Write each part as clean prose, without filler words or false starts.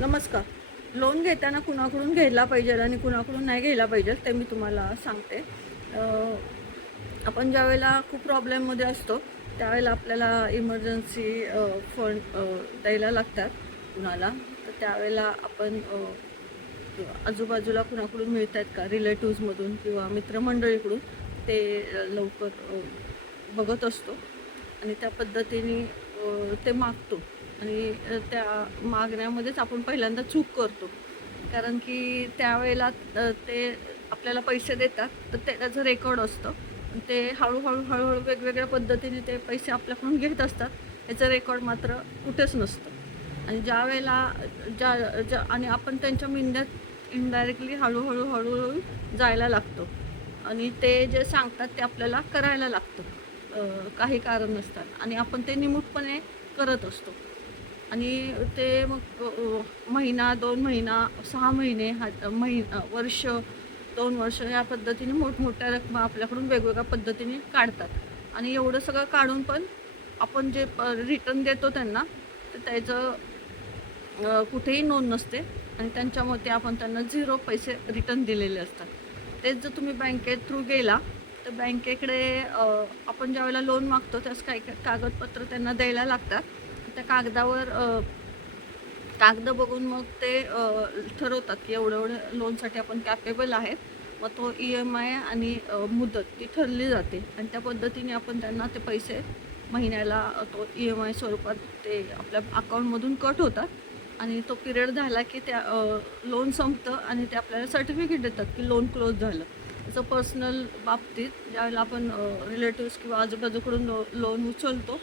नमस्कार. लोन घेताना कुणाकडून घ्यायला पाहिजे आणि कुणाकडून नाही घ्यायला पाहिजे ते मी तुम्हाला सांगते. अ, आपण ज्यावेळेला खूप प्रॉब्लेममध्ये असतो त्यावेळेला आपल्याला इमर्जन्सी फंड द्यायला लागतात कुणाला. तर त्यावेळेला आपण आजूबाजूला कुणाकडून मिळत आहेत का रिलेटिव्समधून किंवा मित्रमंडळीकडून ते लवकर बघत असतो आणि त्या पद्धतीने ते मागतो आणि त्या मागण्यामध्येच आपण पहिल्यांदा चूक करतो. कारण की त्यावेळेला ते आपल्याला पैसे देतात, तर ते त्याचं रेकॉर्ड असतं. आणि ते हळूहळू वेगवेगळ्या पद्धतीने ते पैसे आपल्याकडून घेत असतात. याचं रेकॉर्ड मात्र कुठेच नसतं. आणि ज्यावेळेला ज्या ज्या आणि आपण त्यांच्या मिंद्यात इनडायरेक्टली हळूहळू जायला लागतो आणि ते जे सांगतात ते आपल्याला करायला लागतं. काही कारण नसतात आणि आपण ते निमूटपणे करत असतो. आणि ते मग महिना, 2 महिना, 6 महिने, वर्ष, 2 वर्ष या पद्धतीने मोठमोठ्या रकमा आपल्याकडून वेगवेगळ्या पद्धतीने काढतात. आणि एवढं सगळं काढून पण आपण जे रिटर्न देतो त्यांना, तर त्याचं कुठेही नोंद नसते आणि त्यांच्या मते आपण त्यांना 0 पैसे रिटर्न दिलेले असतात. तेच जर तुम्ही बँकेत थ्रू गेला, तर बँकेकडे आपण ज्यावेळेला लोन मागतो त्यास काही काही कागदपत्र त्यांना द्यायला लागतात. त्या कागदावर कागद बघून मग ते ठरवतात की एवढं-एवढं लोनसाठी आपण कॅपेबल आहेत. मग तो EMI आणि मुदत ती ठरली जाते आणि त्या पद्धतीने आपण त्यांना ते पैसे महिन्याला तो EMI स्वरूपात ते आपल्या अकाउंटमधून कट होतात आणि तो पिरियड झाला की त्या लोन संपतं आणि ते आपल्याला सर्टिफिकेट देतात की लोन क्लोज झालं. तसं पर्सनल बाबतीत ज्यावेळेला आपण रिलेटिव्हज किंवा आजूबाजूकडून लोन उचलतो,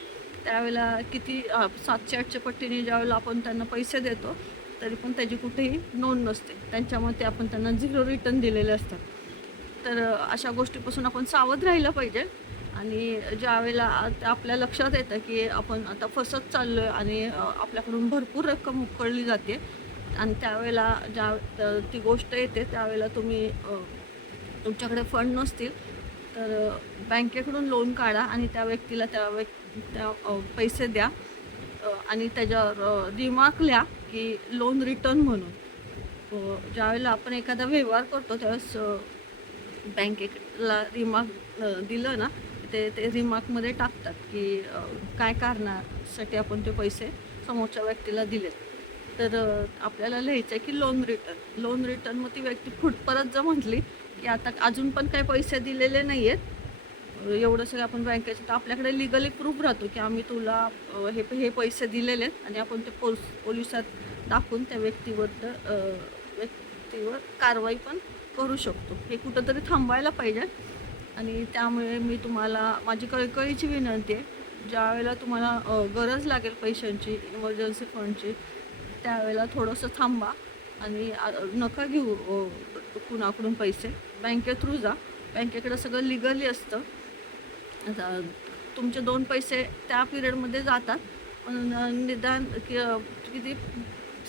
त्यावेळेला किती 700-800 पटीने ज्यावेळेला आपण त्यांना पैसे देतो, तरी पण त्याची कुठेही नोंद नसते. त्यांच्या मते आपण त्यांना 0 रिटर्न दिलेले असतात. तर अशा गोष्टीपासून आपण सावध राहिलं पाहिजे आणि ज्यावेळेला आपल्या लक्षात येतं, की आपण आता फसत चाललोय आणि आपल्याकडून भरपूर रक्कम उकळली जाते आणि त्यावेळेला ती गोष्ट येते, त्यावेळेला तुम्ही तुमच्याकडे फंड नसतील, तर बँकेकडून लोन काढा आणि त्या व्यक्तीला पैसे द्या आणि त्याच्यावर रिमार्क लिहा, की लोन रिटर्न म्हणून. ज्यावेळेला आपण एखादा व्यवहार करतो त्यावेळेस बँकेला रिमार्क दिलं ना, ते ते रिमार्कमध्ये टाकतात, की काय कारणासाठी आपण ते पैसे समोरच्या व्यक्तीला दिलेत. तर आपल्याला लिहायचं आहे, की लोन रिटर्न. लोन रिटर्न मग ती व्यक्ती परत जर म्हटली, की आता अजून पण काही पैसे दिलेले नाही आहेत, एवढं सगळं आपण बँकेचं तर आपल्याकडे लीगली प्रूफ राहतो, की आम्ही तुला हे पैसे दिलेले आहेत आणि आपण ते पोलिसात दाखवून त्या व्यक्तीवर कारवाई पण करू शकतो. हे कुठंतरी थांबवायला पाहिजे आणि त्यामुळे मी तुम्हाला माझी कळकळीची विनंती आहे, ज्यावेळेला तुम्हाला गरज लागेल पैशांची, इमर्जन्सी फंडची, त्यावेळेला थोडंसं थांबा आणि नका घेऊ कुणाकडून पैसे. बँके थ्रू जा. बँकेकडे सगळं लीगली असतं. आता तुमचे 2 पैसे त्या पिरियडमध्ये जातात, पण निदान किती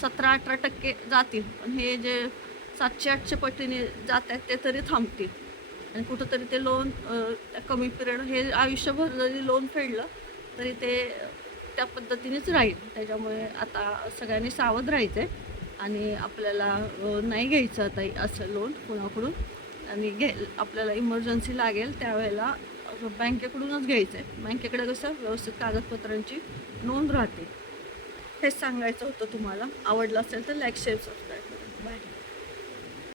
17-18% जातील. पण हे जे 700-800 पटीने जात आहेत ते तरी थांबतील आणि कुठेतरी ते लोन कमी पिरियड हे आयुष्यभर जरी लोन फेडलं, तरी ते त्या पद्धतीनेच राहील. त्याच्यामुळे आता सगळ्यांनी सावध राहायचं आहे आणि आपल्याला नाही घ्यायचं आता असं लोन कुणाकडून आणि आपल्याला इमर्जन्सी लागेल त्यावेळेला बँकेकडूनच घ्यायचं आहे. बँकेकडे कसं व्यवस्थित कागदपत्रांची नोंद राहते. हेच सांगायचं होतं तुम्हाला. आवडलं असेल तर लाईक, शेअर, सबस्क्राईब करा. बाय.